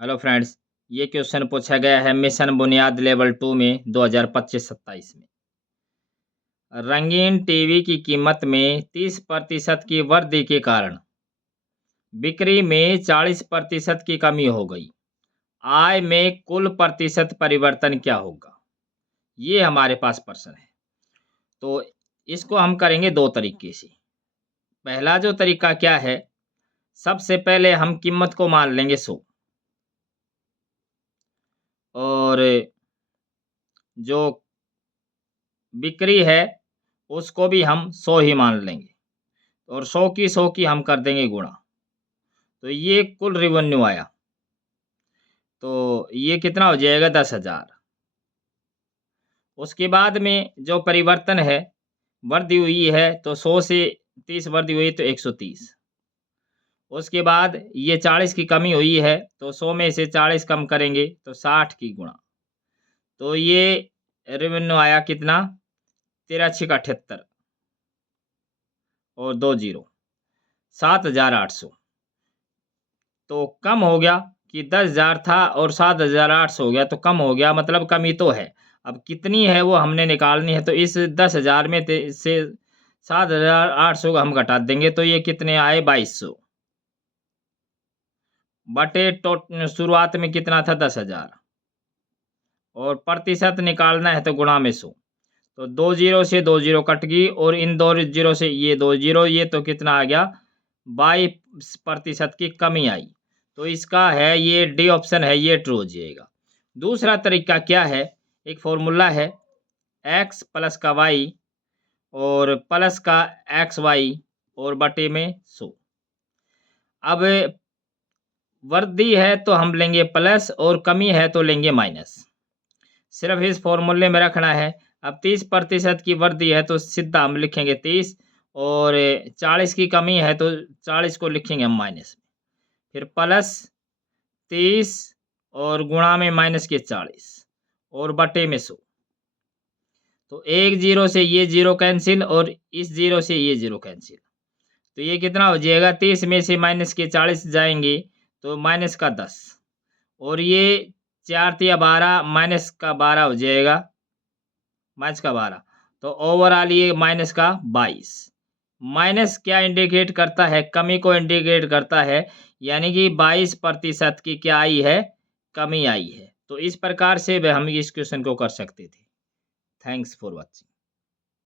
Hello friends. ये question पूछा गया है मिशन बुनियाद लेवल 2 में 2025-27 में। रंगीन टीवी की कीमत में 30% की वृद्धि के कारण बिक्री में 40% की कमी हो गई। आय में कुल प्रतिशत परिवर्तन क्या होगा? ये हमारे पास प्रश्न है। तो इसको हम करेंगे दो तरीके से। पहला जो तरीका क्या है, सबसे पहले हम कीमत को मान लेंगे 100 और जो बिक्री है उसको भी हम 100 ही मान लेंगे और 100 की हम कर देंगे गुणा। तो ये कुल रेवेन्यू आया। तो ये कितना हो जाएगा? 10,000। उसके बाद में जो परिवर्तन है, वृद्धि हुई है तो 100 से 30 वृद्धि हुई तो 130। उसके बाद ये 40 की कमी हुई है तो 100 में से 40 कम करेंगे तो 60 की गुणा। तो ये रेवेन्यू आया कितना? 13,678 और 2 जीरो 7,800। तो कम हो गया कि 10,000 था और 7,800 हो गया, तो कम हो गया, मतलब कमी तो है। अब कितनी है वो हमने निकालनी है, तो इस 10,000 में से 7,800 को हम घटा देंगे तो ये कितने आए? 2,200 बटे शुरुआत में कितना था? 10,000 और प्रतिशत निकालना है तो गुणा में 100। तो 2 जीरो से 2 जीरो कट गई और इन 2 जीरो से ये 2 जीरो, ये तो कितना आ गया? 22% की कमी आई। तो इसका है ये डी ऑप्शन है, ये ट्रू हो जाएगा। दूसरा तरीका क्या है? एक फॉर्मूला है x प्लस का y और प्लस का xy और बटे में 100। अब वृद्धि है तो हम लेंगे प्लस और कमी है तो लेंगे माइनस। सिर्फ इस फॉर्मूले में रखना है। अब 30% की वृद्धि है तो सीधा हम लिखेंगे 30 और 40 की कमी है तो 40 को लिखेंगे हम माइनस में, फिर प्लस 30 और गुणा में माइनस के 40 और बटे में 100। तो एक जीरो से ये जीरो कैंसिल और इस जीरो से ये जीरो कैंसिल। तो ये कितना हो जाएगा? 30 में से माइनस के 40 जाएंगे तो माइनस का 10 और ये 4 तिया 12 माइनस का 12 हो जाएगा, माइनस का 12। तो ओवरऑल ये माइनस का 22। माइनस क्या इंडिकेट करता है? कमी को इंडिकेट करता है, यानी कि 22% की क्या आई है? कमी आई है। तो इस प्रकार से हम इस क्वेश्चन को कर सकते थे। Thanks for watching.